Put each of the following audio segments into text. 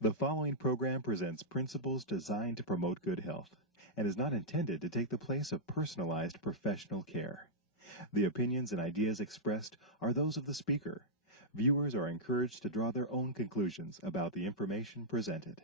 The following program presents principles designed to promote good health and is not intended to take the place of personalized professional care. The opinions and ideas expressed are those of the speaker. Viewers are encouraged to draw their own conclusions about the information presented.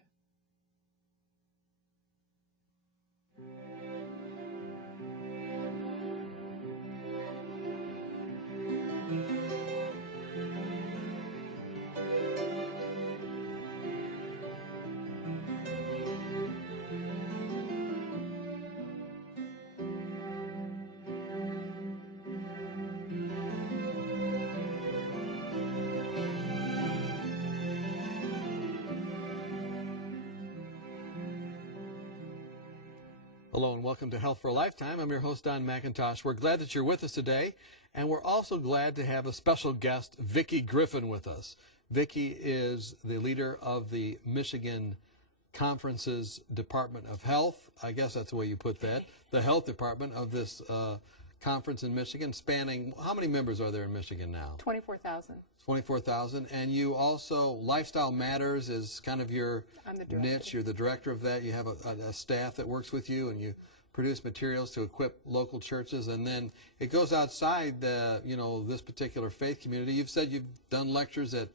Hello and welcome to Health for a Lifetime. I'm your host, Don McIntosh. We're glad that you're with us today, and we're also glad to have a special guest, Vicki Griffin, with us. Vicki is the leader of the Michigan Conference's Department of Health. I guess that's the way you put that. The health department of this conference in Michigan, spanning, how many members are there in Michigan now? 24,000. 24,000. And you also, Lifestyle Matters is kind of your niche. You're the director of that. You have a staff that works with you, and you produce materials to equip local churches. And then it goes outside the, this particular faith community. You've said you've done lectures at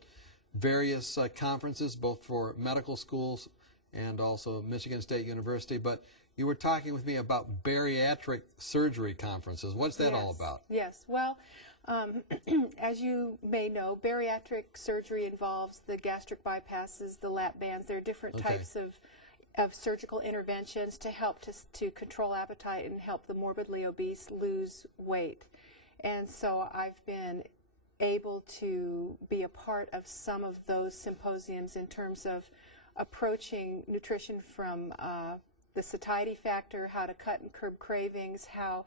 various conferences, both for medical schools and also Michigan State University. But you were talking with me about bariatric surgery conferences. What's that all about? Yes. Well, as you may know, bariatric surgery involves the gastric bypasses, the lap bands. There are different types of surgical interventions to help to control appetite and help the morbidly obese lose weight. And so I've been able to be a part of some of those symposiums in terms of approaching nutrition from the satiety factor, how to cut and curb cravings, how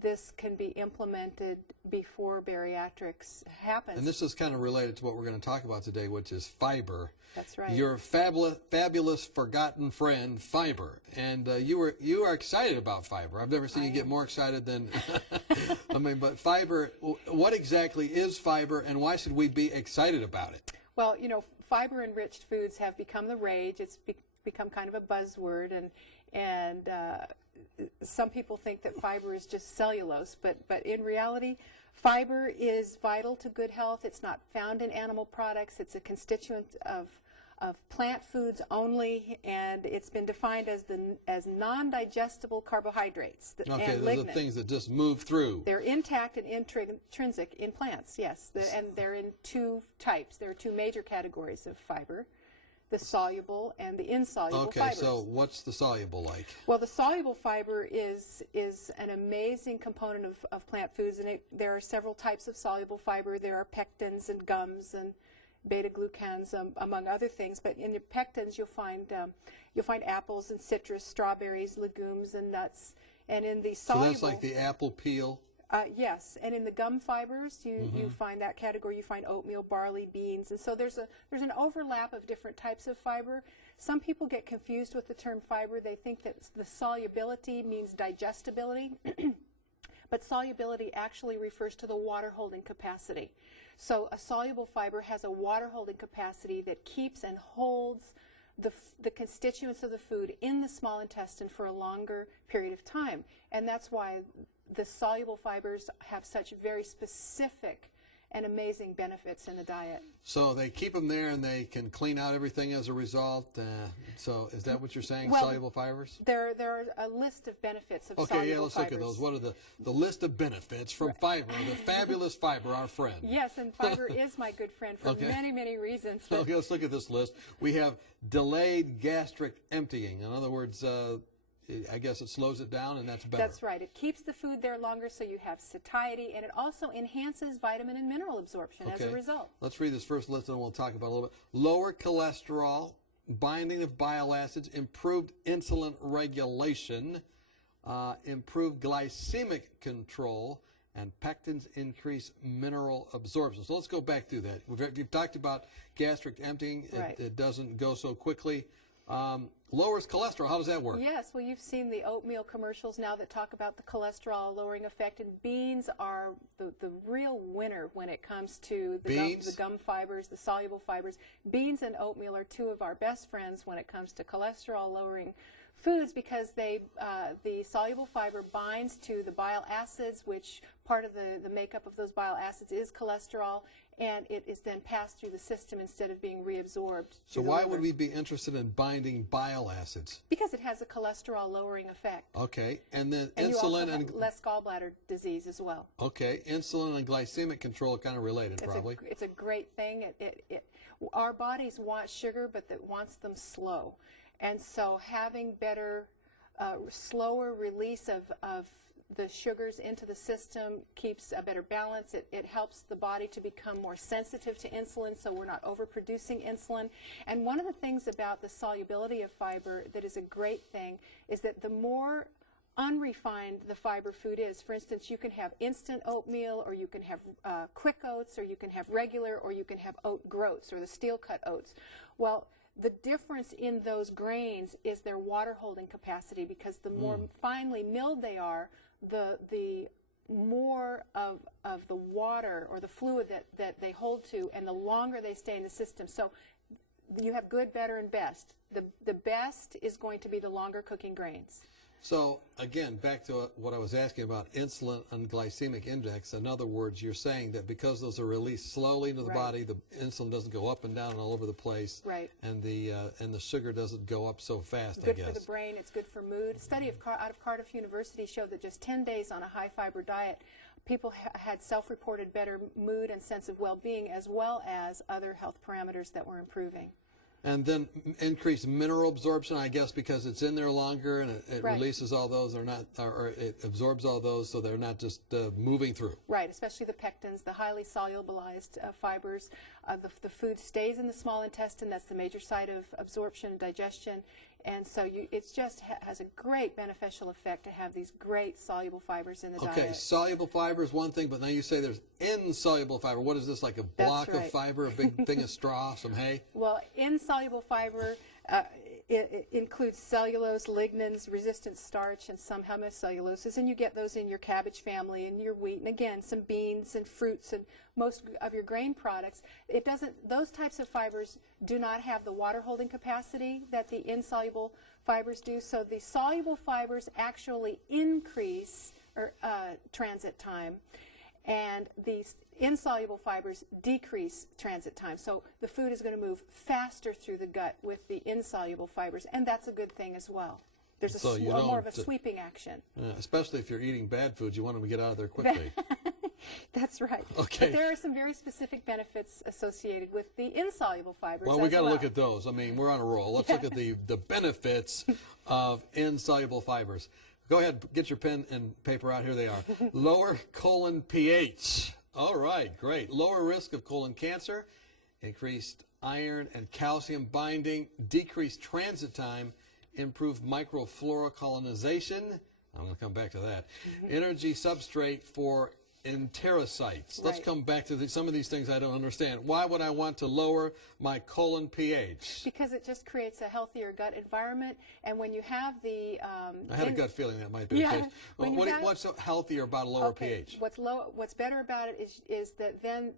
this can be implemented before bariatrics happens. And this is kind of related to what we're going to talk about today, which is fiber. That's right. Your fabulous forgotten friend, fiber. And you are excited about fiber. I've never seen you get more excited than, but fiber, what exactly is fiber, and why should we be excited about it? Well, fiber-enriched foods have become the rage. It's become kind of a buzzword, and some people think that fiber is just cellulose, but in reality, fiber is vital to good health. It's not found in animal products. It's a constituent of plant foods only, and it's been defined as non-digestible carbohydrates and those are things that just move through. They're intact and intrinsic in plants, yes, and they're in two types. There are two major categories of fiber: the soluble and the insoluble fibers. So what's the soluble like? Well, the soluble fiber is an amazing component of plant foods, and there are several types of soluble fiber. There are pectins and gums and beta-glucans, among other things. But in the pectins, you'll find apples and citrus, strawberries, legumes, and nuts. And in the soluble, so that's like the apple peel. Yes, and in the gum fibers, you find that category. You find oatmeal, barley, beans, and so there's an overlap of different types of fiber. Some people get confused with the term fiber. They think that the solubility means digestibility, but solubility actually refers to the water-holding capacity. So a soluble fiber has a water-holding capacity that keeps and holds the constituents of the food in the small intestine for a longer period of time, and that's why the soluble fibers have such very specific and amazing benefits in the diet. So they keep them there, and they can clean out everything as a result. So is that what you're saying, well, soluble fibers? There are a list of benefits of soluble fibers. Okay, yeah, let's look at those. What are the list of benefits from fiber, the fabulous fiber, our friend? Yes, and fiber is my good friend for many, many reasons. Okay, let's look at this list. We have delayed gastric emptying. In other words, I guess it slows it down, and that's better. That's right. It keeps the food there longer, so you have satiety, and it also enhances vitamin and mineral absorption as a result. Let's read this first list, and we'll talk about it a little bit. Lower cholesterol, binding of bile acids, improved insulin regulation, improved glycemic control, and pectins increase mineral absorption. So let's go back through that. You've talked about gastric emptying. It doesn't go so quickly. Lowers cholesterol. How does that work? Yes, well, you've seen the oatmeal commercials now that talk about the cholesterol lowering effect, and beans are the real winner when it comes to the gum fibers, the soluble fibers. Beans and oatmeal are two of our best friends when it comes to cholesterol lowering foods, because the soluble fiber binds to the bile acids, which part of the makeup of those bile acids is cholesterol, and it is then passed through the system instead of being reabsorbed. So why would we be interested in binding bile acids? Because it has a cholesterol lowering effect. Okay, and then and insulin you also have less gallbladder disease as well. Okay, insulin and glycemic control are kind of related, probably. It's a great thing. Our bodies want sugar, but it wants them slow. And so having better, slower release of the sugars into the system keeps a better balance. It helps the body to become more sensitive to insulin, so we're not overproducing insulin. And one of the things about the solubility of fiber that is a great thing is that the more unrefined the fiber food is, for instance, you can have instant oatmeal, or you can have quick oats, or you can have regular, or you can have oat groats, or the steel cut oats. Well, the difference in those grains is their water holding capacity, because the more finely milled they are, the more of the water or the fluid that they hold to, and the longer they stay in the system. So you have good, better, and best. The best is going to be the longer cooking grains. So, again, back to what I was asking about insulin and glycemic index. In other words, you're saying that because those are released slowly into the body, the insulin doesn't go up and down and all over the place. Right. And the sugar doesn't go up so fast, Good I guess. for the brain. It's good for mood. A study out of Cardiff University showed that just 10 days on a high-fiber diet, people had self-reported better mood and sense of well-being, as well as other health parameters that were improving. And then increased mineral absorption, I guess, because it's in there longer and it releases all those, or it absorbs all those, so they're not just moving through. Right, especially the pectins, the highly solubilized fibers. The food stays in the small intestine. That's the major site of absorption and digestion. And so it just has a great beneficial effect to have these great soluble fibers in the diet. Okay, soluble fiber is one thing, but now you say there's insoluble fiber. What is this, like a block of fiber, a big thing of straw, some hay? Well, insoluble fiber it includes cellulose, lignans, resistant starch, and some hemicelluloses, and you get those in your cabbage family and your wheat, and again, some beans and fruits and most of your grain products. Those types of fibers do not have the water holding capacity that the insoluble fibers do, so the soluble fibers actually increase transit time, and these insoluble fibers decrease transit time. So the food is going to move faster through the gut with the insoluble fibers, and that's a good thing as well. There's more of a sweeping action. Especially if you're eating bad foods, you want them to get out of there quickly. That's right. Okay. But there are some very specific benefits associated with the insoluble fibers. Well, we got to look at those. I mean, we're on a roll. Let's look at the benefits of insoluble fibers. Go ahead, get your pen and paper out. Here they are. Lower colon pH. All right, great. Lower risk of colon cancer, increased iron and calcium binding, decreased transit time, improved microflora colonization. I'm going to come back to that. Energy substrate for enterocytes. Let's come back to some of these things I don't understand. Why would I want to lower my colon pH? Because it just creates a healthier gut environment, and when you have the... I had a gut feeling that might be the case. What's so healthier about a lower pH? What's better about it is that then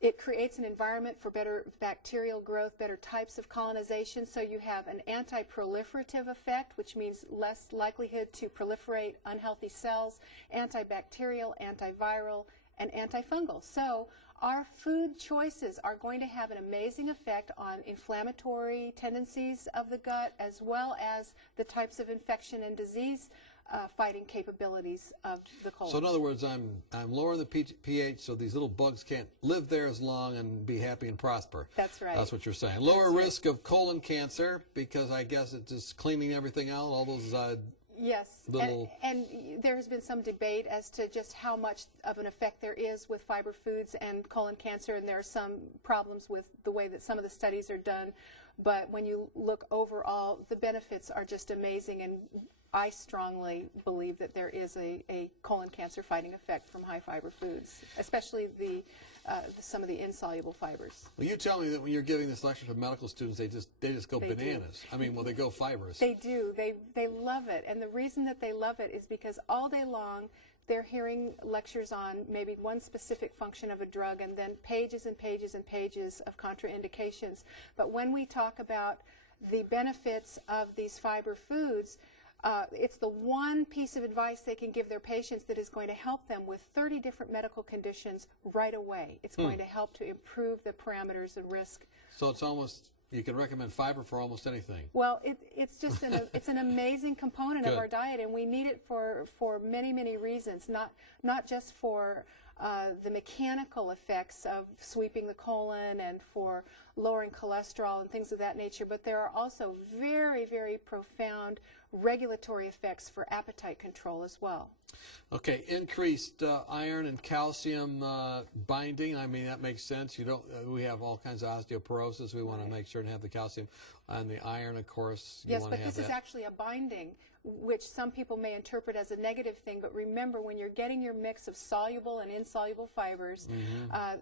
it creates an environment for better bacterial growth, better types of colonization, so you have an anti-proliferative effect, which means less likelihood to proliferate unhealthy cells, antibacterial, antiviral, and antifungal. So our food choices are going to have an amazing effect on inflammatory tendencies of the gut, as well as the types of infection and disease fighting capabilities of the colon. So in other words, I'm lowering the pH so these little bugs can't live there as long and be happy and prosper. That's right. That's what you're saying. Lower risk of colon cancer, because I guess it's just cleaning everything out, all those yes, little... and there has been some debate as to just how much of an effect there is with fiber foods and colon cancer, and there are some problems with the way that some of the studies are done. But when you look overall, the benefits are just amazing, and I strongly believe that there is a colon cancer fighting effect from high fiber foods, especially the some of the insoluble fibers. Well, you tell me that when you're giving this lecture to medical students, they just go bananas. I mean, well, they go fibrous. They do. They love it, and the reason that they love it is because all day long they're hearing lectures on maybe one specific function of a drug and then pages and pages and pages of contraindications. But when we talk about the benefits of these fiber foods, it's the one piece of advice they can give their patients that is going to help them with 30 different medical conditions right away. It's going to help to improve the parameters and risk. So it's almost, you can recommend fiber for almost anything. Well, it's just it's an amazing component of our diet, and we need it for many, many reasons, not just for the mechanical effects of sweeping the colon and for lowering cholesterol and things of that nature, but there are also very, very profound regulatory effects for appetite control as well. Okay, increased iron and calcium binding. I mean, that makes sense. You don't. We have all kinds of osteoporosis. We want to make sure to have the calcium and the iron, of course. Yes, but this is actually a binding, which some people may interpret as a negative thing. But remember, when you're getting your mix of soluble and insoluble fibers,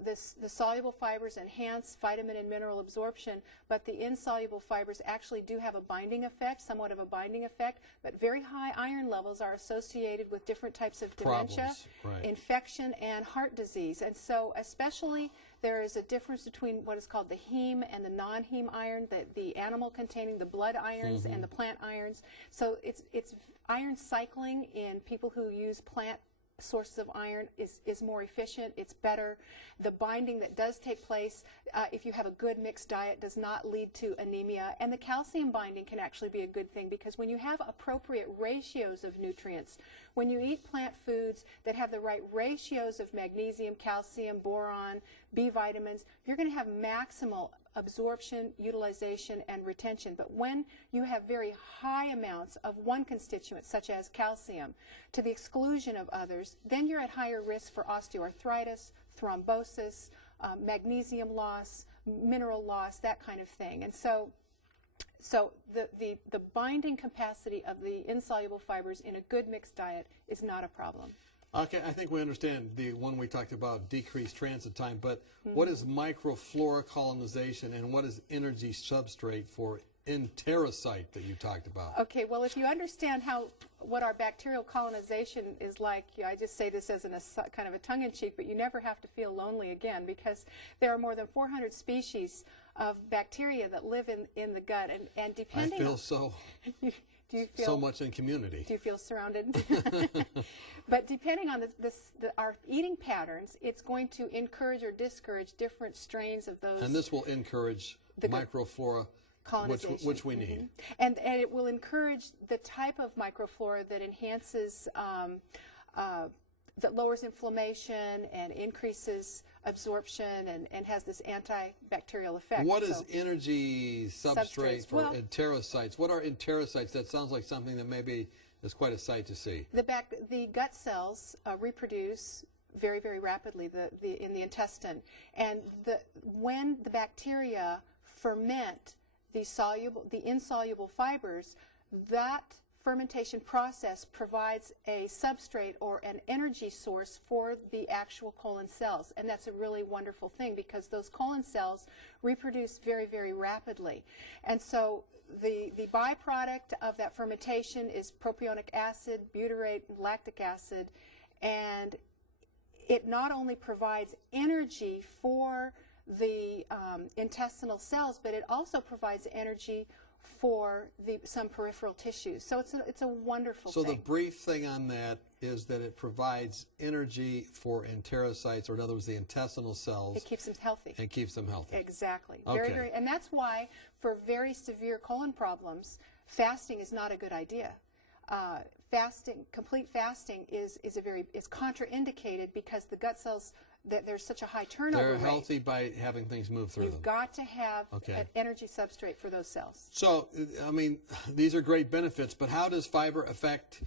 the soluble fibers enhance vitamin and mineral absorption, but the insoluble fibers actually do have a binding effect, somewhat of a binding effect. But very high iron levels are associated with different types of dementia, infection, and heart disease. And so especially there is a difference between what is called the heme and the non-heme iron, the animal containing the blood irons and the plant irons. So it's iron cycling in people who use plant sources of iron is more efficient, it's better. The binding that does take place if you have a good mixed diet does not lead to anemia, and the calcium binding can actually be a good thing because when you have appropriate ratios of nutrients, when you eat plant foods that have the right ratios of magnesium, calcium, boron, B vitamins, you're going to have maximal absorption, utilization, and retention. But when you have very high amounts of one constituent, such as calcium, to the exclusion of others, then you're at higher risk for osteoarthritis, thrombosis, magnesium loss, mineral loss, that kind of thing. And so the binding capacity of the insoluble fibers in a good mixed diet is not a problem. Okay, I think we understand the one we talked about, decreased transit time, but what is microflora colonization and what is energy substrate for enterocyte that you talked about? Okay, well, if you understand what our bacterial colonization is like, I just say this as kind of a tongue-in-cheek, but you never have to feel lonely again because there are more than 400 species of bacteria that live in the gut, and depending I feel so... Do you feel so much in community? Do you feel surrounded? But depending on our eating patterns, it's going to encourage or discourage different strains of those. And this will encourage the microflora, which we need. And it will encourage the type of microflora that enhances, that lowers inflammation and increases absorption and has this antibacterial effect. What is energy substrate for enterocytes? What are enterocytes? That sounds like something that maybe is quite a sight to see. The gut cells reproduce very, very rapidly in the intestine, and when the bacteria ferment the insoluble fibers, that fermentation process provides a substrate or an energy source for the actual colon cells, and that's a really wonderful thing because those colon cells reproduce very, very rapidly. And so the byproduct of that fermentation is propionic acid, butyrate, and lactic acid, and it not only provides energy for the intestinal cells, but it also provides energy for some peripheral tissues. So it's a wonderful thing. So the brief thing on that is that it provides energy for enterocytes, or in other words, the intestinal cells. It keeps them healthy. It keeps them healthy. Exactly. Okay. And that's why for very severe colon problems, fasting is not a good idea. Complete fasting is contraindicated because the gut cells, there's such a high turnover rate. They're healthy by having things move through them. You've got to have an energy substrate for those cells. So, I mean, these are great benefits, but how does fiber affect,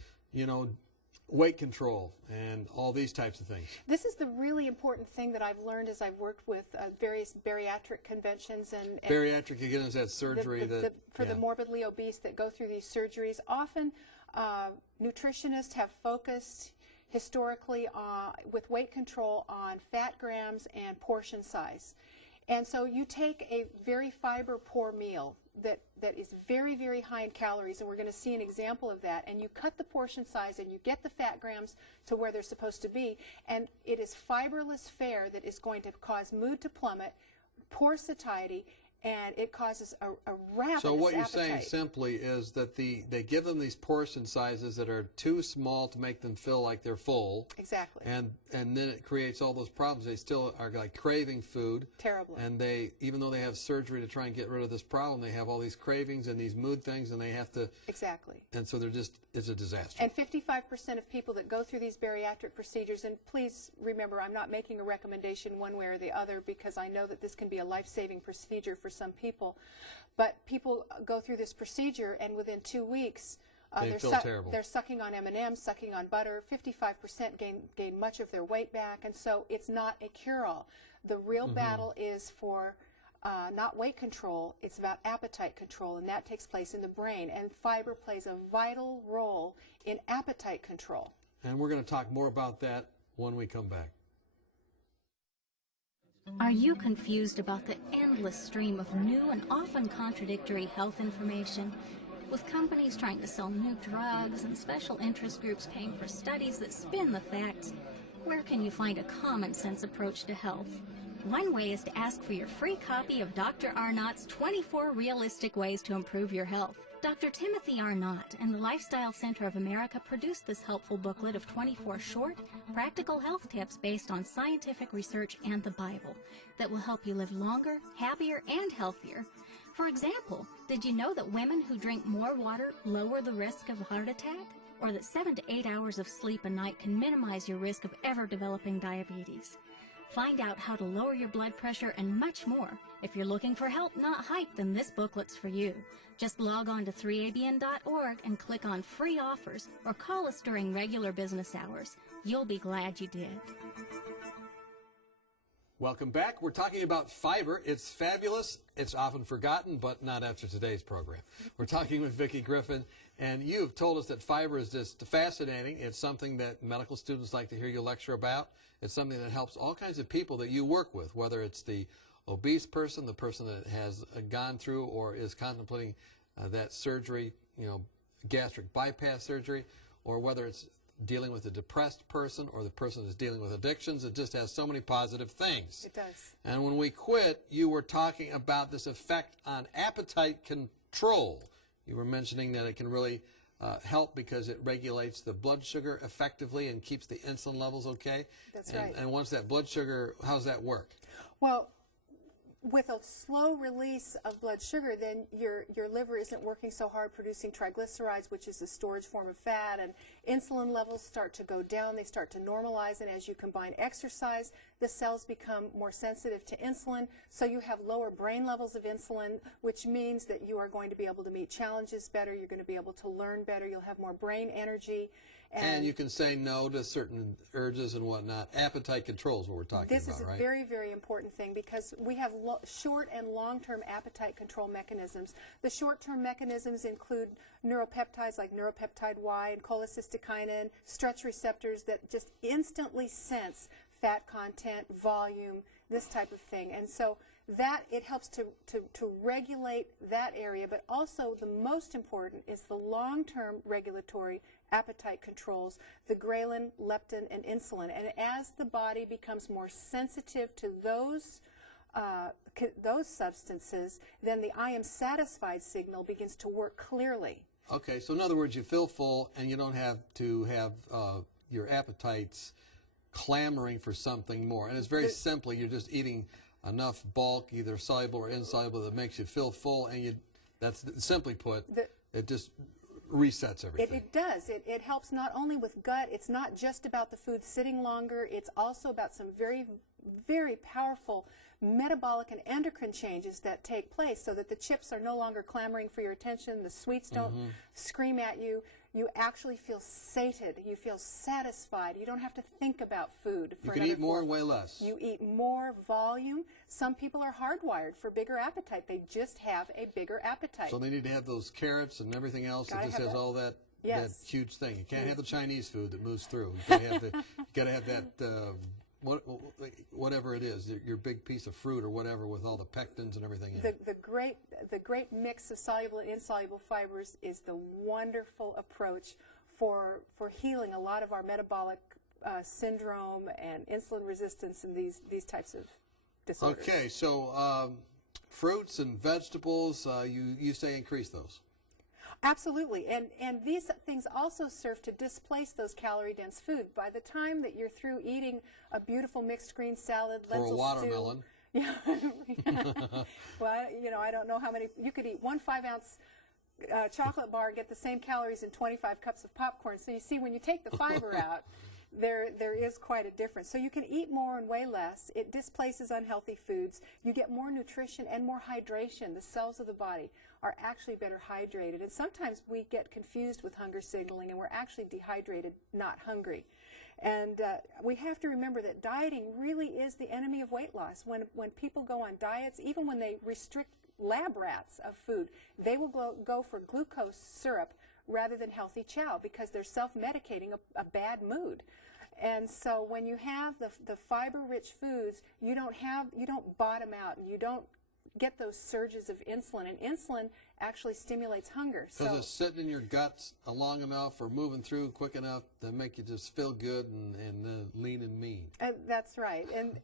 weight control and all these types of things? This is the really important thing that I've learned as I've worked with various bariatric conventions and bariatric, again, is that surgery for the morbidly obese that go through these surgeries. Often nutritionists have focused historically with weight control on fat grams and portion size. And so you take a very fiber-poor meal that is very, very high in calories, and we're going to see an example of that, and you cut the portion size and you get the fat grams to where they're supposed to be, and it is fiberless fare that is going to cause mood to plummet, poor satiety, and it causes a rapid So what you're appetite. saying simply is that they give them these portion sizes that are too small to make them feel like they're full. Exactly. And then it creates all those problems. They still are like craving food. Terribly. And they, even though they have surgery to try and get rid of this problem, they have all these cravings and these mood things, and they have to. Exactly. And so they're just, it's a disaster. And 55% of people that go through these bariatric procedures, and please remember, I'm not making a recommendation one way or the other, because I know that this can be a life-saving procedure for some people, but people go through this procedure and within 2 weeks they feel terrible. They're sucking on M&Ms, sucking on butter. 55% gain much of their weight back, and so it's not a cure-all. The real battle is for not weight control, it's about appetite control, and that takes place in the brain, and fiber plays a vital role in appetite control. And we're going to talk more about that when we come back. Are you confused about the endless stream of new and often contradictory health information? With companies trying to sell new drugs and special interest groups paying for studies that spin the facts, where can you find a common-sense approach to health? One way is to ask for your free copy of Dr. Arnott's 24 Realistic Ways to Improve Your Health. Dr. Timothy Arnott and the Lifestyle Center of America produced this helpful booklet of 24 short, practical health tips based on scientific research and the Bible that will help you live longer, happier, and healthier. For example, did you know that women who drink more water lower the risk of a heart attack? Or that 7 to 8 hours of sleep a night can minimize your risk of ever developing diabetes? Find out how to lower your blood pressure and much more. If you're looking for help, not hype, then this booklet's for you. Just log on to 3abn.org and click on free offers or call us during regular business hours. You'll be glad you did. Welcome back. We're talking about fiber. It's fabulous. It's often forgotten, but not after today's program. We're talking with Vicki Griffin, and you've told us that fiber is just fascinating. It's something that medical students like to hear you lecture about. It's something that helps all kinds of people that you work with, whether it's the obese person, the person that has gone through or is contemplating that surgery, gastric bypass surgery, or whether it's dealing with a depressed person or the person that's dealing with addictions. It just has so many positive things. It does. And when we quit, you were talking about this effect on appetite control. You were mentioning that it can really help because it regulates the blood sugar effectively and keeps the insulin levels okay. That's right. And once that blood sugar, how does that work? Well, with a slow release of blood sugar, then your liver isn't working so hard producing triglycerides, which is a storage form of fat, and insulin levels start to go down. They start to normalize, and as you combine exercise, the cells become more sensitive to insulin, so you have lower brain levels of insulin, which means that you are going to be able to meet challenges better. You're going to be able to learn better. You'll have more brain energy. And you can say no to certain urges and whatnot. Appetite control is what we're talking about, right? This is a very, very important thing because we have short and long-term appetite control mechanisms. The short-term mechanisms include neuropeptides like neuropeptide Y and cholecystokinin, stretch receptors that just instantly sense fat content, volume, this type of thing. And so that it helps to regulate that area, but also the most important is the long-term regulatory appetite controls, the ghrelin, leptin, and insulin. And as the body becomes more sensitive to those substances, then the I am satisfied signal begins to work clearly. Okay, so in other words, you feel full and you don't have to have your appetites clamoring for something more. And it's very simply, you're just eating enough bulk, either soluble or insoluble, that makes you feel full, and that's simply put, it just resets everything. It does. It helps not only with gut. It's not just about the food sitting longer. It's also about some very, very powerful metabolic and endocrine changes that take place so that the chips are no longer clamoring for your attention. The sweets don't scream at you. You actually feel sated. You feel satisfied. You don't have to think about food. You can eat more and way less. You eat more volume. Some people are hardwired for bigger appetite. They just have a bigger appetite. So they need to have those carrots and everything else that just has all that Yes. that huge thing. You can't have the Chinese food that moves through. You got to have that whatever it is, your big piece of fruit or whatever with all the pectins and everything in it. The great mix of soluble and insoluble fibers is the wonderful approach for healing a lot of our metabolic syndrome and insulin resistance and these types of disorders. Okay, so fruits and vegetables, you say increase those. Absolutely, and these things also serve to displace those calorie-dense food. By the time that you're through eating a beautiful mixed green salad, lentil or a watermelon. Stew, yeah. Well, you know, I don't know how many. You could eat 1 5-ounce chocolate bar and get the same calories in 25 cups of popcorn. So you see, when you take the fiber out, there is quite a difference. So you can eat more and weigh less. It displaces unhealthy foods. You get more nutrition and more hydration. The cells of the body are actually better hydrated. And sometimes we get confused with hunger signaling, and we're actually dehydrated, not hungry. And we have to remember that dieting really is the enemy of weight loss. When people go on diets, even when they restrict lab rats of food, they will go for glucose syrup rather than healthy chow because they're self-medicating a bad mood. And so when you have the fiber-rich foods, you don't bottom out, and you don't get those surges of insulin. And insulin actually stimulates hunger. Because it's sitting in your guts long enough or moving through quick enough to make you just feel good and lean and mean. That's right. And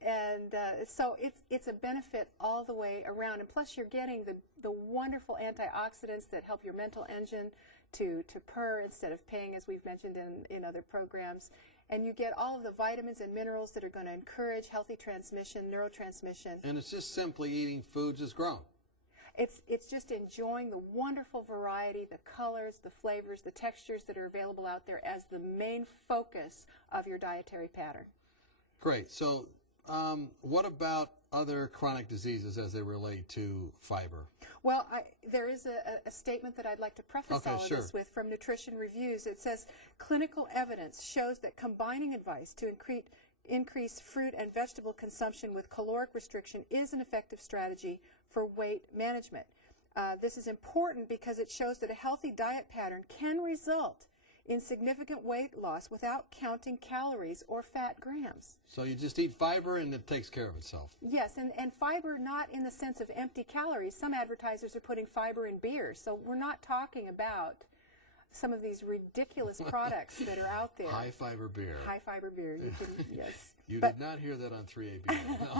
so it's a benefit all the way around. And plus you're getting the wonderful antioxidants that help your mental engine to purr instead of ping, as we've mentioned in other programs. And you get all of the vitamins and minerals that are going to encourage healthy transmission, neurotransmission. And it's just simply eating foods as grown. It's just enjoying the wonderful variety, the colors, the flavors, the textures that are available out there as the main focus of your dietary pattern. Great. So what about other chronic diseases as they relate to fiber? Well, there is a statement that I'd like to preface all of this with from Nutrition Reviews. It says, clinical evidence shows that combining advice to increase fruit and vegetable consumption with caloric restriction is an effective strategy for weight management. This is important because it shows that a healthy diet pattern can result in significant weight loss without counting calories or fat grams. So you just eat fiber and it takes care of itself. Yes, and fiber not in the sense of empty calories. Some advertisers are putting fiber in beer, so we're not talking about some of these ridiculous products that are out there. High fiber beer. High fiber beer, you can, yes. You did not hear that on 3AB.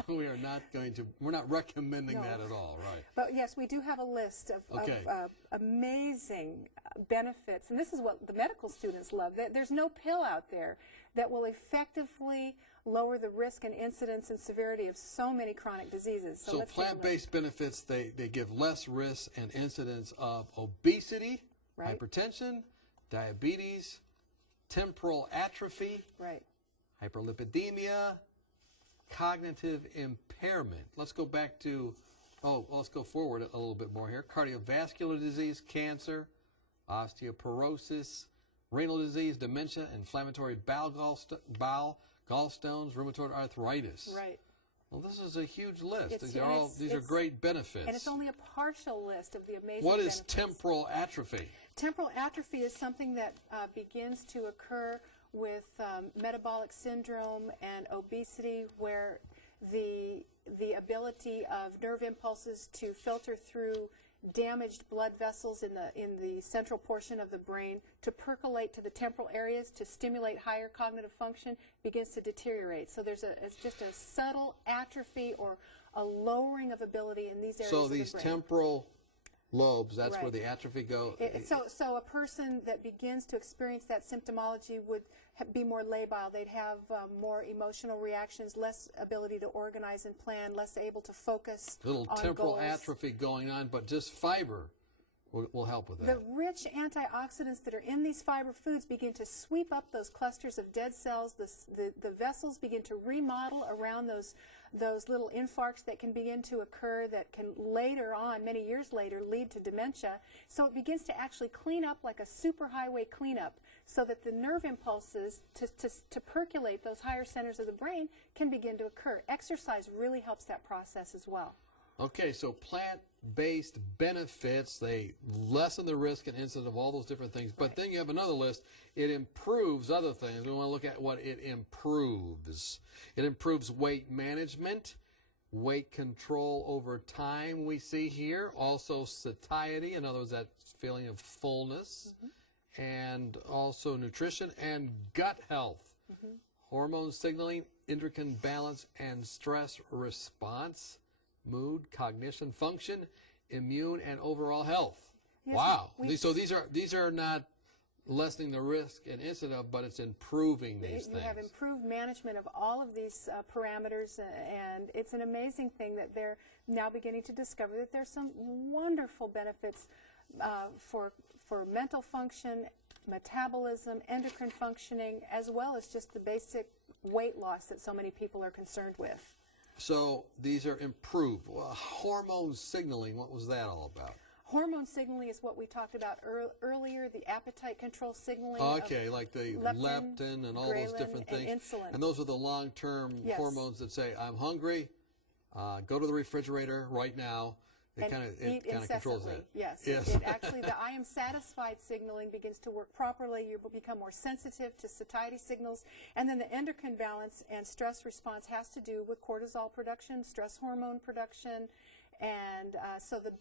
No, we are not going to, we're not recommending that at all, right? But yes, we do have a list of amazing benefits, and this is what the medical students love. There's no pill out there that will effectively lower the risk and incidence and severity of so many chronic diseases. So plant-based benefits, they give less risk and incidence of obesity, hypertension, diabetes, temporal atrophy, hyperlipidemia, cognitive impairment. Let's go back to, let's go forward a little bit more here. Cardiovascular disease, cancer, osteoporosis, renal disease, dementia, inflammatory bowel, gallstones, rheumatoid arthritis. Right. Well, this is a huge list. These are great benefits. And it's only a partial list of the amazing What benefits. is temporal atrophy? Temporal atrophy is something that begins to occur with metabolic syndrome and obesity, where the ability of nerve impulses to filter through damaged blood vessels in the central portion of the brain to percolate to the temporal areas to stimulate higher cognitive function begins to deteriorate. So there's just a subtle atrophy or a lowering of ability in these areas of the brain. So these temporal lobes, that's where the atrophy goes. So a person that begins to experience that symptomology would be more labile. They'd have more emotional reactions, less ability to organize and plan, less able to focus Little on temporal goals. atrophy going on, but just fiber will help with that. The rich antioxidants that are in these fiber foods begin to sweep up those clusters of dead cells. The vessels begin to remodel around those little infarcts that can begin to occur that can later on, many years later, lead to dementia. So it begins to actually clean up like a superhighway cleanup so that the nerve impulses to percolate those higher centers of the brain can begin to occur. Exercise really helps that process as well. Okay, so plant based benefits. They lessen the risk and incidence of all those different things. But then you have another list. It improves other things. We want to look at what it improves. It improves weight management, weight control over time we see here. Also satiety, in other words, that feeling of fullness. And also nutrition and gut health. Hormone signaling, endocrine balance and stress response, mood, cognition, function, immune, and overall health. Yes, Wow. So these are not lessening the risk and incidence, but it's improving these things. You have improved management of all of these parameters, and it's an amazing thing that they're now beginning to discover that there's some wonderful benefits for mental function, metabolism, endocrine functioning, as well as just the basic weight loss that so many people are concerned with. So these are improved. Well, hormone signaling, what was that all about? Hormone signaling is what we talked about earlier, the appetite control signaling. Okay, like the leptin and all those different things. And insulin. And those are the long-term hormones that say, I'm hungry, go to the refrigerator right now. It kind of controls that. Yes. It actually, the I am satisfied signaling begins to work properly. You become more sensitive to satiety signals. And then the endocrine balance and stress response has to do with cortisol production, stress hormone production. And so the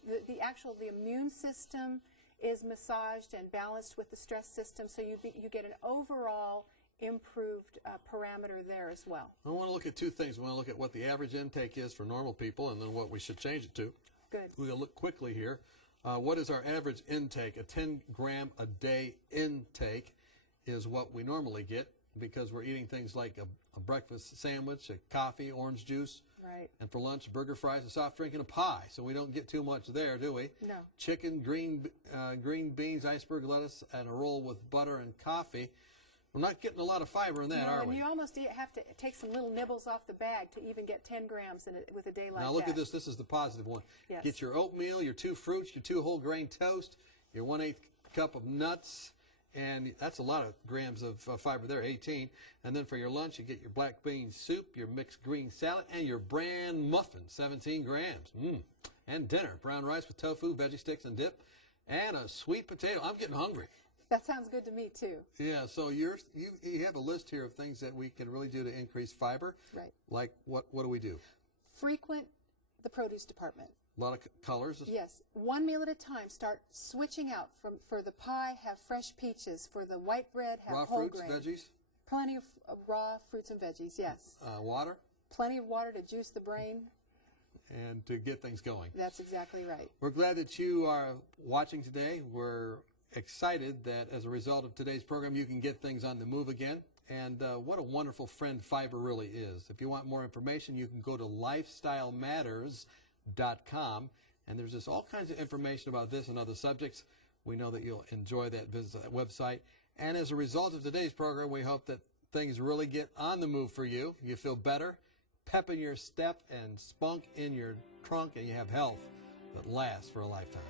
immune system is massaged and balanced with the stress system. So you get an overall improved parameter there as well. I want to look at two things. I want to look at what the average intake is for normal people and then what we should change it to. Good. We'll look quickly here. What is our average intake? A 10-gram a day intake is what we normally get because we're eating things like a breakfast sandwich, a coffee, orange juice, right. And for lunch, burger, fries, a soft drink, and a pie. So we don't get too much there, do we? No. Chicken, green beans, iceberg lettuce, and a roll with butter and coffee. We're not getting a lot of fiber in that, are we? And you almost have to take some little nibbles off the bag to even get 10 grams with a day like that. Now look at this. This is the positive one. Yes. Get your oatmeal, your 2 fruits, your 2 whole grain toast, your 1/8 cup of nuts, and that's a lot of grams of fiber there, 18. And then for your lunch, you get your black bean soup, your mixed green salad, and your bran muffin, 17 grams. And dinner, brown rice with tofu, veggie sticks and dip, and a sweet potato. I'm getting hungry. That sounds good to me, too. Yeah, so you have a list here of things that we can really do to increase fiber. Right. Like what do we do? Frequent the produce department. A lot of colors? Yes. One meal at a time. Start switching out. For the pie, have fresh peaches. For the white bread, have raw whole fruits, grain. veggies? Plenty of raw fruits and veggies, yes. Water? Plenty of water to juice the brain. And to get things going. That's exactly right. We're glad that you are watching today. We're excited that as a result of today's program you can get things on the move again, and what a wonderful friend fiber really is. If you want more information, you can go to lifestylematters.com, and there's just all kinds of information about this and other subjects. We know that you'll enjoy that. Visit that website, and as a result of today's program, we hope that things really get on the move for you. You feel better, pep in your step, and spunk in your trunk, and you have health that lasts for a lifetime.